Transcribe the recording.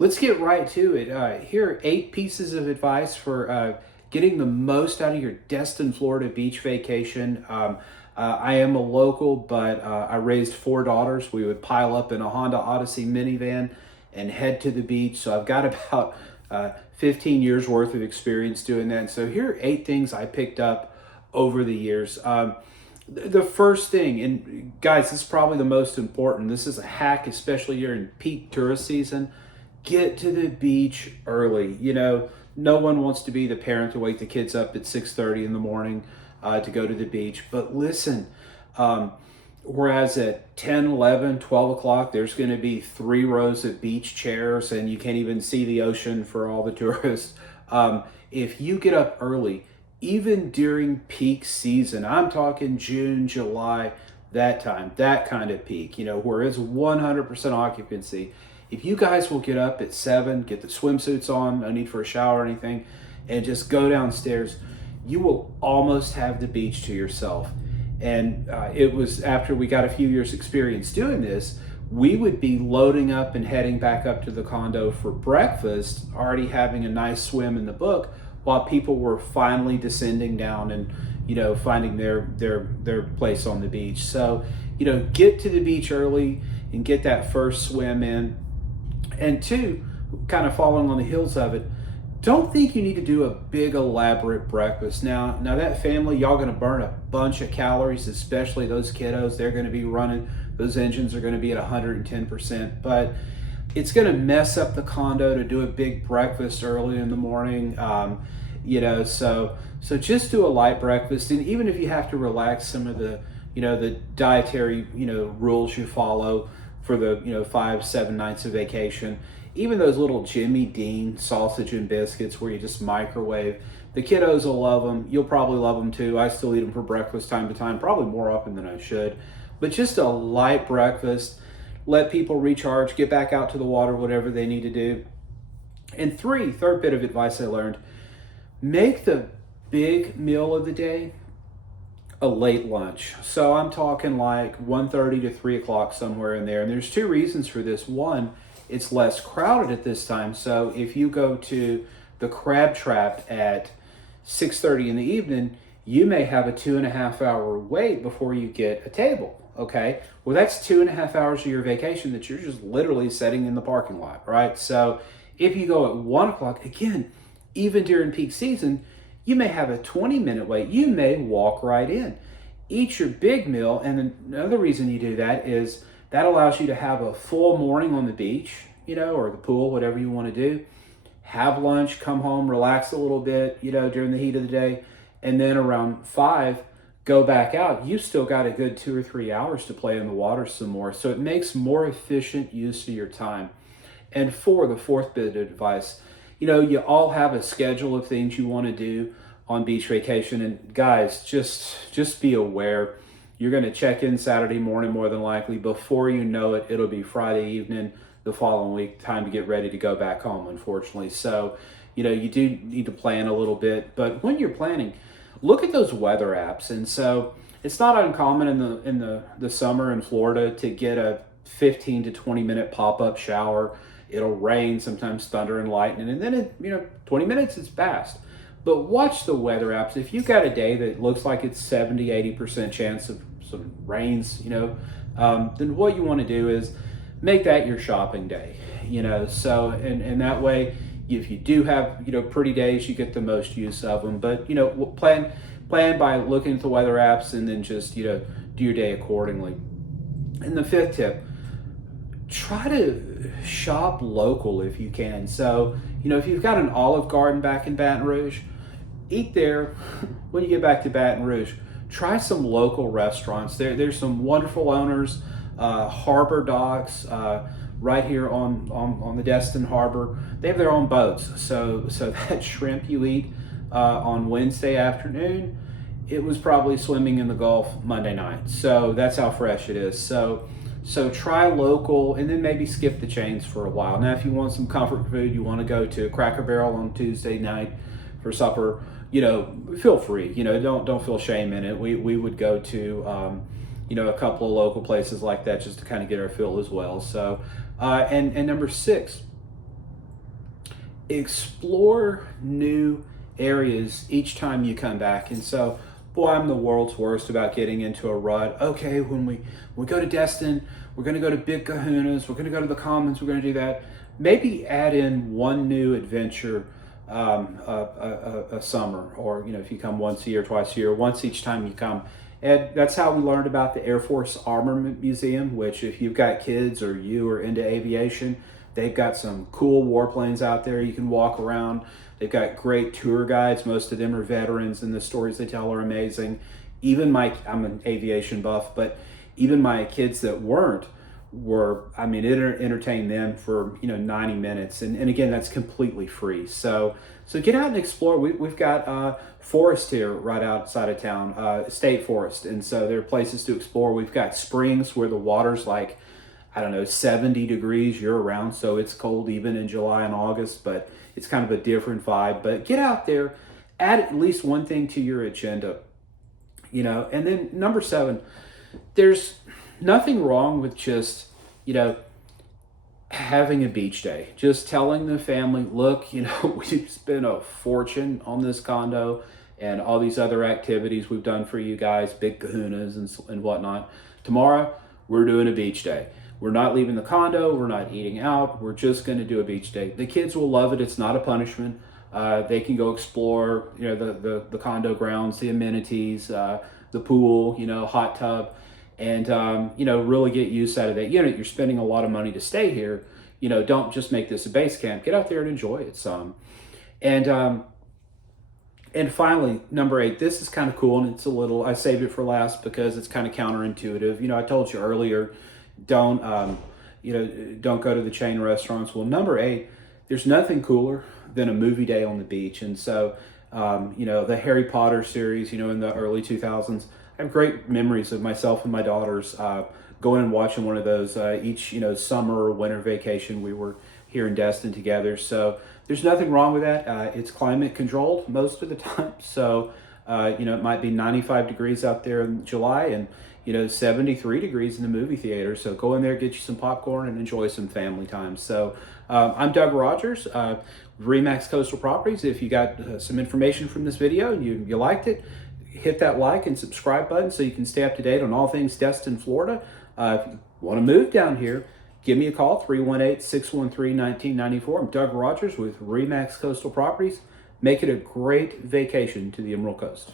let's get right to it. Here are 8 pieces of advice for getting the most out of your Destin, Florida beach vacation. I am a local, but I raised 4 daughters. We would pile up in a Honda Odyssey minivan and head to the beach. So I've got about 15 years worth of experience doing that. And so here are 8 things I picked up over the years. The first thing, and guys, this is probably the most important. This is a hack, especially during peak tourist season. Get to the beach early. No one wants to be the parent to wake the kids up at 6:30 in the morning to go to the beach. But listen, whereas at 10, 11, 12 o'clock, there's going to be 3 rows of beach chairs and you can't even see the ocean for all the tourists. If you get up early, even during peak season, I'm talking June, July, that time, that kind of peak, where it's 100% occupancy. If you guys will get up at 7, get the swimsuits on, no need for a shower or anything, and just go downstairs, you will almost have the beach to yourself. And it was after we got a few years experience doing this, we would be loading up and heading back up to the condo for breakfast, already having a nice swim in the book, while people were finally descending down and finding their place on the beach. So get to the beach early and get that first swim in. And 2, kind of following on the heels of it, don't think you need to do a big elaborate breakfast. Now that family, y'all gonna burn a bunch of calories, especially those kiddos. They're gonna be running, those engines are gonna be at 110%, but it's gonna mess up the condo to do a big breakfast early in the morning. So just do a light breakfast. And even if you have to relax some of the dietary rules you follow for the 5-7 nights of vacation, even those little Jimmy Dean sausage and biscuits where you just microwave, the kiddos will love them. You'll probably love them too. I still eat them for breakfast time to time, probably more often than I should. But just a light breakfast, let people recharge, get back out to the water, whatever they need to do. And third bit of advice I learned, make the big meal of the day a late lunch. So I'm talking like 1:30 to 3 o'clock, somewhere in there. And there's 2 reasons for this. One, it's less crowded at this time. So if you go to the Crab Trap at 6:30 in the evening, you may have a 2.5 hour wait before you get a table. Okay. Well, that's 2.5 hours of your vacation that you're just literally sitting in the parking lot, right? So if you go at 1 o'clock, again, even during peak season, you may have a 20-minute wait. You may walk right in. Eat your big meal. And another reason you do that is that allows you to have a full morning on the beach, or the pool, whatever you want to do. Have lunch, come home, relax a little bit, during the heat of the day. And then around 5, go back out. You've still got a good 2 or 3 hours to play in the water some more. So it makes more efficient use of your time. And the fourth bit of advice, you all have a schedule of things you want to do on beach vacation. And guys, just be aware. You're going to check in Saturday morning, more than likely. Before you know it, it'll be Friday evening the following week, time to get ready to go back home, unfortunately. So, you do need to plan a little bit. But when you're planning, look at those weather apps. And so it's not uncommon in the summer in Florida to get a 15 to 20 minute pop-up shower. It'll rain, sometimes thunder and lightning, and then 20 minutes it's past. But watch the weather apps. If you've got a day that looks like it's 70-80% chance of some rains, then what you want to do is make that your shopping day. So and that way, if you do have pretty days, you get the most use of them. But plan by looking at the weather apps and then just do your day accordingly. And the 5th tip, try to shop local if you can. So, if you've got an Olive Garden back in Baton Rouge, eat there. When you get back to Baton Rouge, try some local restaurants. There's some wonderful owners, Harbor Docks, right here on the Destin Harbor. They have their own boats. So that shrimp you eat on Wednesday afternoon, it was probably swimming in the Gulf Monday night. So that's how fresh it is. So try local and then maybe skip the chains for a while. Now, if you want some comfort food, you want to go to Cracker Barrel on Tuesday night for supper, feel free. Don't feel shame in it. We would go to a couple of local places like that just to kind of get our fill as well. So and number 6, explore new areas each time you come back. And so, boy, I'm the world's worst about getting into a rut. Okay, when we go to Destin, we're going to go to Big Kahuna's, we're going to go to the Commons, we're going to do that. Maybe add in one new adventure a summer, or if you come once a year, twice a year, once each time you come. And that's how we learned about the Air Force Armament Museum, which if you've got kids or you are into aviation, they've got some cool warplanes out there you can walk around. They've got great tour guides. Most of them are veterans, and the stories they tell are amazing. I'm an aviation buff, but even my kids that weren't it entertained them for 90 minutes, and again, that's completely free. So get out and explore. We've got forest here right outside of town, state forest, and so there are places to explore. We've got springs where the water's like, I don't know, 70 degrees year round, so it's cold even in July and August, but it's kind of a different vibe. But get out there, add at least one thing to your agenda, and then number 7, there's nothing wrong with just, having a beach day. Just telling the family, look, we've spent a fortune on this condo and all these other activities we've done for you guys, Big Kahunas and whatnot. Tomorrow, we're doing a beach day. We're not leaving the condo. We're not eating out. We're just going to do a beach day. The kids will love it. It's not a punishment. They can go explore, the condo grounds, the amenities, the pool, hot tub, and really get use out of that. You're spending a lot of money to stay here. Don't just make this a base camp. Get out there and enjoy it some. And finally, number 8. This is kind of cool, and I saved it for last because it's kind of counterintuitive. I told you earlier, don't go to the chain restaurants. Well, number 8, there's nothing cooler than a movie day on the beach. And so, the Harry Potter series, in the early 2000s, I have great memories of myself and my daughters going and watching one of those each, summer or winter vacation. We were here in Destin together. So there's nothing wrong with that. It's climate controlled most of the time. So, it might be 95 degrees out there in July and, 73 degrees in the movie theater. So go in there, get you some popcorn, and enjoy some family time. So I'm Doug Rogers, Remax Coastal Properties. If you got some information from this video and you liked it, hit that like and subscribe button so you can stay up to date on all things Destin, Florida. If you want to move down here, give me a call, 318-613-1994. I'm Doug Rogers with Remax Coastal Properties. Make it a great vacation to the Emerald Coast.